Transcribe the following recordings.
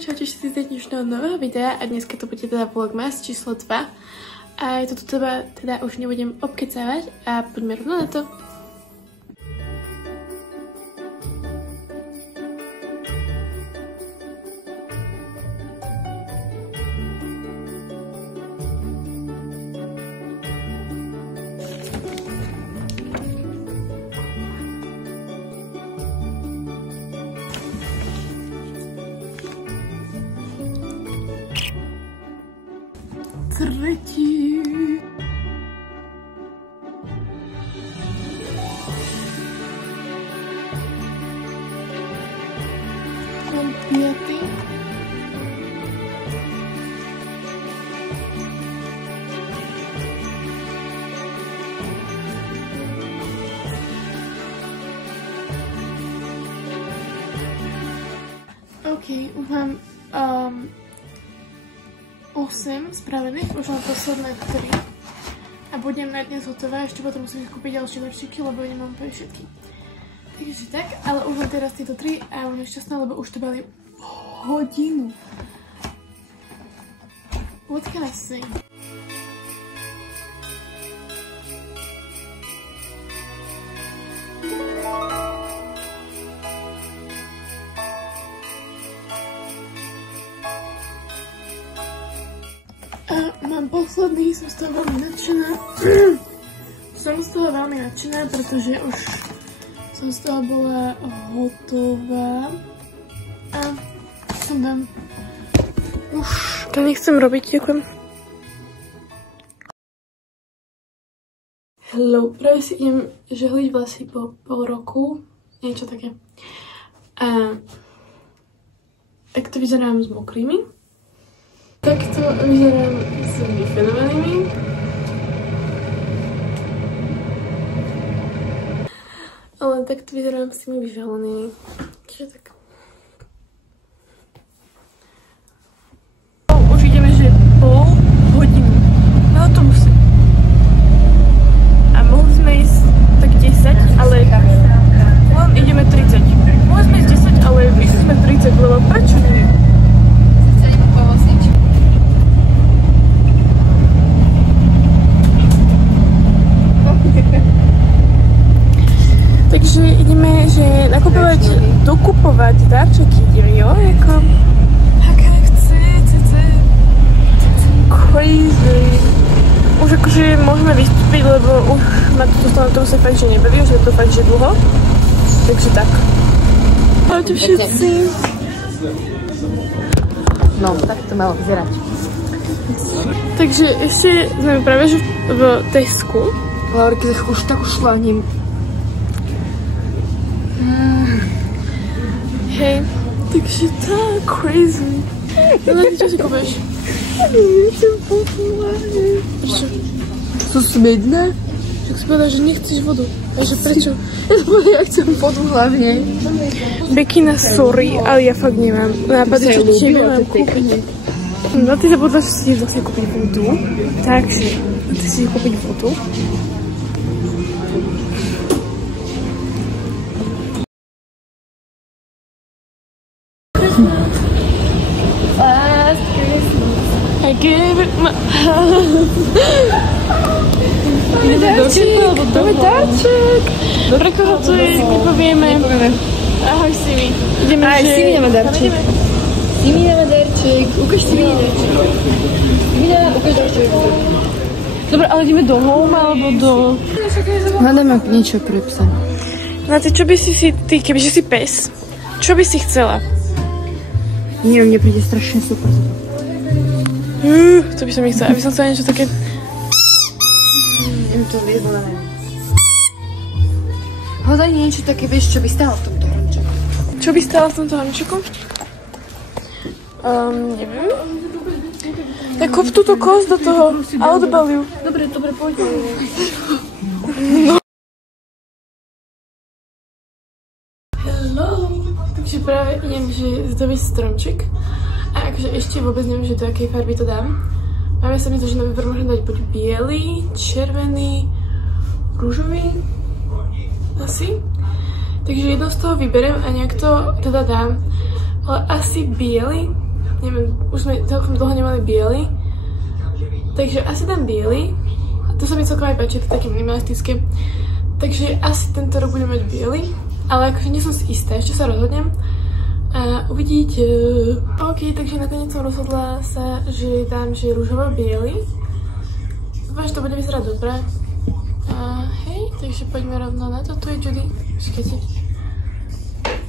čaute všetci z dnešného nového videa a dneska to bude teda vlogmas číslo 2 a ja to tu teda už nebudem obkecávať a poďme rovno na to. Tretí. Piatý. OK, už mám 8 spravených, už mám posledné 3 a budem na dnes hotová, ešte potom musím kúpiť ďalšie vršiky, lebo nemám úplne všetky. Takže tak, ale už mám teraz tieto 3 a už je šťastná, lebo už to boli hodinu. What can I say? Mám posledný, som z toho veľmi nadšená. Pretože už som z toho bola hotová. A som tam. Už to nechcem robiť, ďakujem. Hello, práve si idem žehliť vlasy po pol roku. Niečo také. A tak to vyzerám s mokrými. Takto vyzerám s vyfenovanými. Ale takto vyzerám s tými vyžalenými. Čiže tak. Už ideme, že pol hodinu na autobuse. A mohli sme ísť tak 10, ale len ideme 30. Mohli sme ísť 10, ale išli sme 30, lebo prečo neviem? Takže ideme, že dokupovať darčeky, jo, jako. Tak chce. Crazy. Už akože môžeme vystúpiť, lebo už ma to stalo na tom sa fakt, že nebaví, že je to fakt, že dlho. Takže tak. Ahojte všetci. No, tak to malo vyzerať. Takže ešte sme práve že v Tesku. Laurky už tak ušláním. Hej, takže tak crazy. No, čo si kúpeš? Nechcem vodu hlavne. Prečo? Sú smedné? Tak si povedala, že nechceš vodu. A že prečo? Ja chcem vodu hlavne. Bekina, sorry, ale ja fakt nemám nápad, čo tebe mám kúpiť. No, ty zabudla, že si vlastne kúpiť vodu. Takže, ty si kúpiť vodu. Last Christmas I gave it my heart. Dáme darček. Pre koho to je, nepovieme. Ahoj Simi. Ideme, aj Simi dáme darček. Simi dáme darček. Ukáž Simi darček. Simi dáme, ukáž darček. Dobre, ale ideme do home alebo do... Hľadáme niečo pre psa. No ty, čo by si ty, kebyže si pes, čo by si chcela? Nie, mne príde strašne super. To by som nechcela, aby som chcela niečo také... To vyzvolené. Hľadaj niečo také, vieš, čo by stálo v tomto hrnčeku. Čo by stálo v tomto hrnčeku? Neviem. Tak kop túto kosť do toho a odbal ju. Dobre, poď. No. Hello. Takže práve idem, že zdobiť stromček. A akože ešte vôbec neviem, že do akej farby to dám. Máme sa mi to, že na výber môžem dať buď biely, červený, rúžový. Asi. Takže jedno z toho vyberiem a nejak to teda dám. Ale asi biely, neviem, už sme celkom dlho nemali biely. Takže asi dám biely. A to sa mi celkom aj páči, to je také minimalistické. Takže asi tento rok budem mať biely. Ale akože nie som si istá, ešte sa rozhodnem. A uvidíte. OK, takže nakoniec som rozhodla sa, že dám, že rúžovo-biely. Dúfam, že to bude vyzerať dobre. A hej, takže poďme rovno na to. Tu je Judy. Počkajte.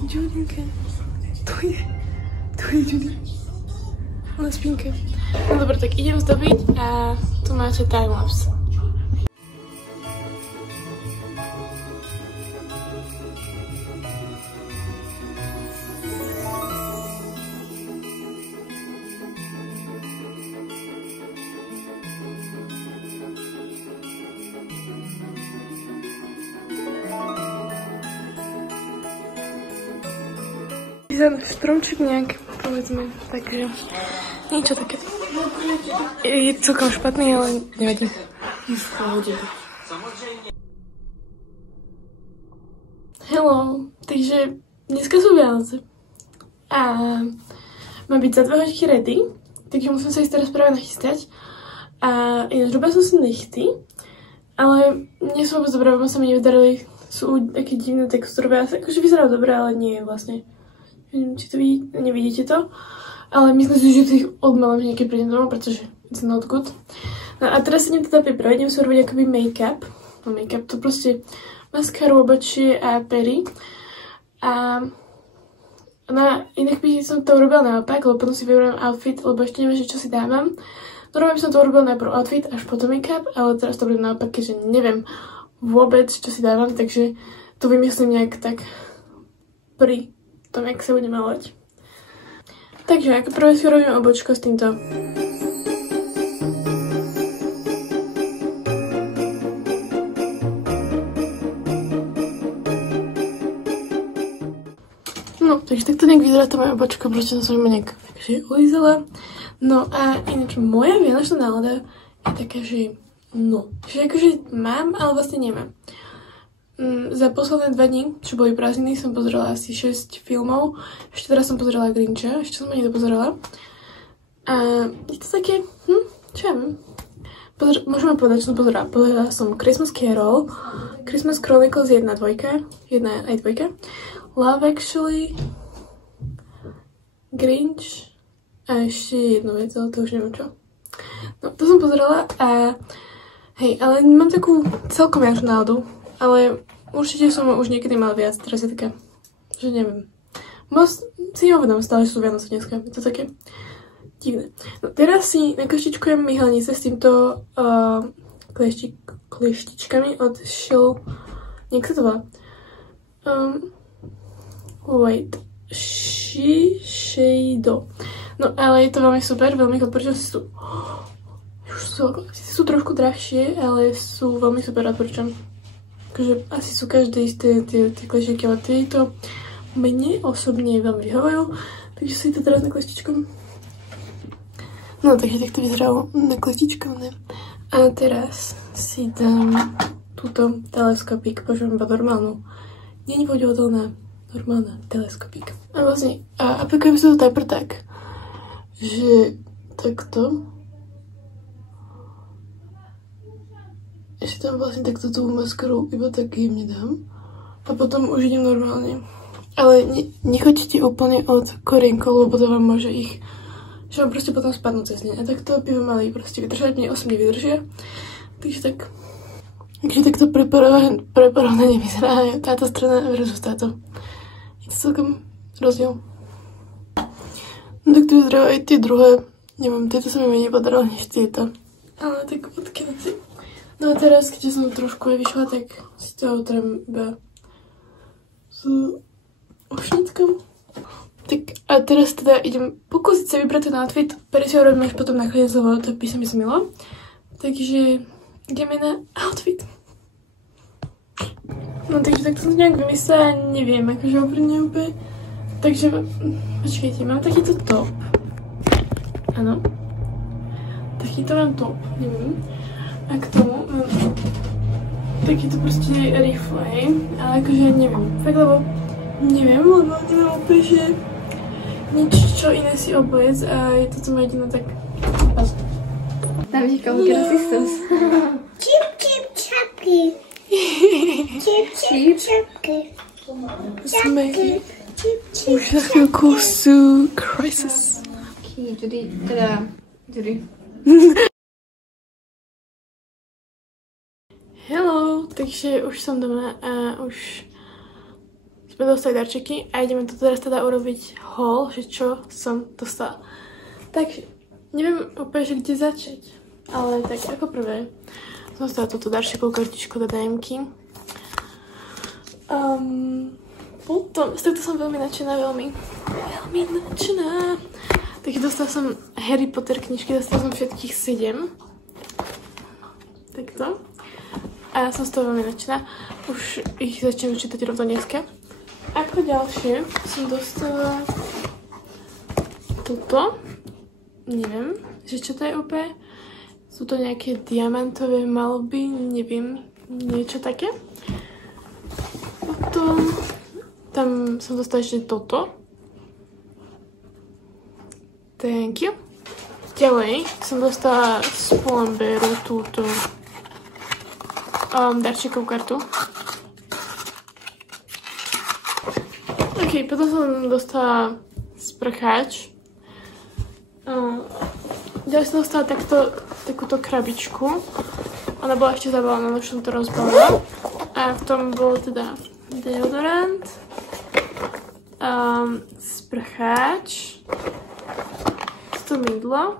Judinka. Tu je Judy. Na spínke. No dobre, tak idem zdobiť a tu máte timelapse. Stromček nejak, povedzme, takže niečo také. Je celkom špatný, ale nevadí. Hello, takže dneska sú Vianoce a má byť za 2 hodinky ready, takže musím sa ísť teraz práve nachystať a ináč robila som si nechty, ale nie sú vôbec dobré, lebo sa mi nevydarili, sú také divné textúrové, asi akože vyzerajú dobré, ale nie vlastne. Neviem, či to nevidíte to, ale myslím si, že to ich odmalám nejaké prídem domov, pretože it's not good. No a teraz sa idem teda pripraviť, idem sa robiť akoby make-up. No make-up, to proste maskaru, obočie a pery. A inak by som to urobila naopak, lebo potom si vyberiem outfit, lebo ešte neviem, čo si dávam. Normálne by som to urobila najprv outfit, až potom make-up, ale teraz to bude naopak, keďže neviem vôbec, čo si dávam, takže to vymyslím nejak tak pri tom, jak sa budeme malovať. Takže ako prvé si robím obočko s týmto. No, takže takto nejak vyzerá to moje obočko, pretože som iba nejak ulízala. No a ináč moja vianočná nálada je taká, že no, že akože mám, ale vlastne nemám. Za posledné 2 dní, čo boli prázdniny, som pozerala asi 6 filmov. Ešte teraz som pozerala Grincha, ešte som ani nepozerala. A je to také, čo ja viem. Môžeme povedať, že som pozerala. Pozerala som Christmas Carol, Christmas Chronicles 1 a 2, 1 aj 2, Love Actually, Grinch a ešte jednu vec, ale to už neviem čo. No, to som pozerala a hej, ale mám takú celkom viac náladu. Ale určite som už niekedy mal viac, teraz je také, že neviem. Most si neuvedom stále, že sú Vianoce dneska, je to také divné. No teraz si nakleštičkujem myhalnice s týmto kleštičkami od Shell, jak sa to volá? Shiseido. No ale je to veľmi super, veľmi odporúčam si sú trošku drahšie, ale sú veľmi super, odporúčam. Takže asi sú každé isté tie kleštičky, ale tieto mne osobne veľmi vyhovajú, takže si to teraz nakleštičkom. No takže takto vyzeralo nakleštičkovné. A teraz si dám túto teleskopík, používam iba normálnu. Nie je vodovodolná, normálna teleskopík. A vlastne aplikujem si to tajpr tak, že takto. Ešte tam vlastne takto tú maskaru iba tak jemne dám. A potom už idem normálne. Ale nechoďte úplne od korienkov, lebo to vám môže ich, že vám proste potom spadnú cez ne. A takto by vám mali proste vydržať, mne osobne vydržia. Takže takto preparované nevyzerá táto strana versus táto. Je to celkom rozdiel. No tak to vyzerajú aj tie druhé. Neviem, tieto sa mi menej podarilo než tieto. Ale tak odkiaľ si. No a teraz, keďže som trošku aj vyšla, tak si to utrem iba s ušnickom. Tak a teraz teda idem pokúsiť sa vybrať ten outfit, ktorý si ho robím až potom nakoniec, lebo to by sa mi zmilo. Takže ideme na outfit. No takže takto som nejak vymyslela, neviem, akože oprne úplne. Takže, počkajte, mám takýto top. Áno. Takýto mám top, neviem. A k tomu mám takýto proste rifle, ale akože neviem, fakt lebo neviem, lebo nemám úplne, že nič, čo iné si obliec a je toto moje jediné tak... Dám ti komu krasistos. Chip, chip, čapky. Chip, chip, čapky. Sme už za chvíľku sú Crisis. Judy. Hello, takže už som doma a už sme dostali darčeky a ideme to teraz teda urobiť haul, že čo som dostala. Takže neviem úplne, že kde začať, ale tak ako prvé som dostala túto darčekovú kartičku do DM-ky. Potom, z tohto som veľmi nadšená, veľmi nadšená. Takže dostala som Harry Potter knižky, dostala som všetkých 7. Takto. A ja som z toho veľmi nadšená. Už ich začnem čítať rovno dneska. Ako ďalšie som dostala toto. Neviem, že čo to je úplne. Sú to nejaké diamantové malby, neviem, niečo také. Potom tam som dostala ešte toto. Thank you. Ďalej som dostala z Pull&Bearu túto darčekovú kartu. Ok, potom som dostala sprcháč. Ďalej som dostala takúto krabičku. Ona bola ešte zabalená, už som to rozbalila. A v tom bol teda deodorant, sprcháč, to mydlo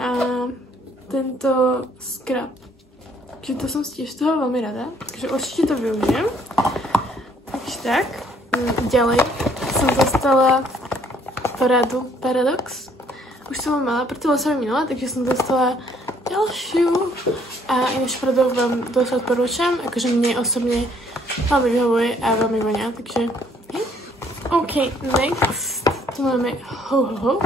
a tento scrub. Takže to som tiež z toho veľmi rada, takže určite to využijem. Takže tak. Ďalej som dostala Paradox. Už som ho mala, preto som ju minula, takže som dostala ďalšiu. A ináč Paradox vám dosť odporúčam, akože mne osobne veľmi vyhovuje a veľmi vonia, takže OK, next. Tu máme ho.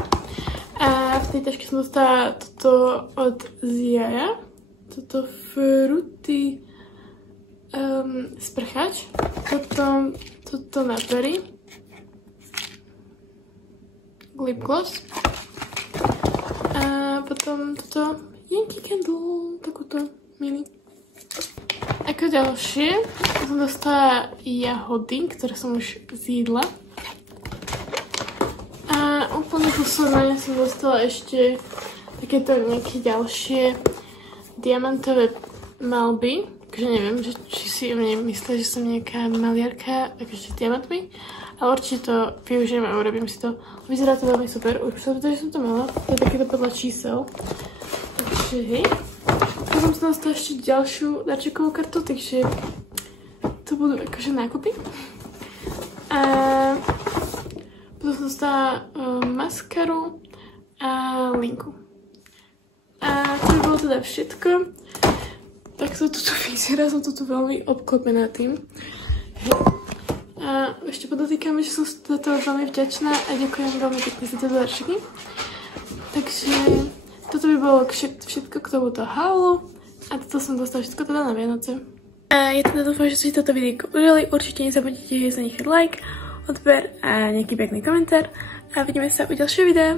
A v tej taške som dostala toto od Ziaja. Toto Fruity sprcháč. Potom toto na pery. Lip gloss. A potom toto Yankee Candle. Takúto mini. Ako ďalšie som dostala jahody, ktoré som už zjedla. A úplne posledné som dostala ešte takéto nejaké ďalšie diamantové malby. Takže neviem, či si o mne myslí, že som nejaká maliarka, akože diamantmi. Ale určite to využijem a urobím si to. Vyzerá to veľmi super. Už som to, že som to mala. To je takéto podľa čísel. Takže hej. Potom som dostala ešte ďalšiu darčekovú kartu, takže to budú akože nákupy. A potom som dostala maskaru a linku. A to by bolo teda všetko. Tak to tu vyzerá, som tu veľmi obklopená tým. A ešte podotýkam, že som za to veľmi vďačná a ďakujem veľmi pekne za tieto darčeky. Takže toto by bolo všetko k tomuto haulu. A toto som dostala všetko teda na Vianoce. A ja teda dúfam, že si toto videjko užili. Určite nezabudnite zanechať like, odber a nejaký pekný komentár. A vidíme sa u ďalšieho videa.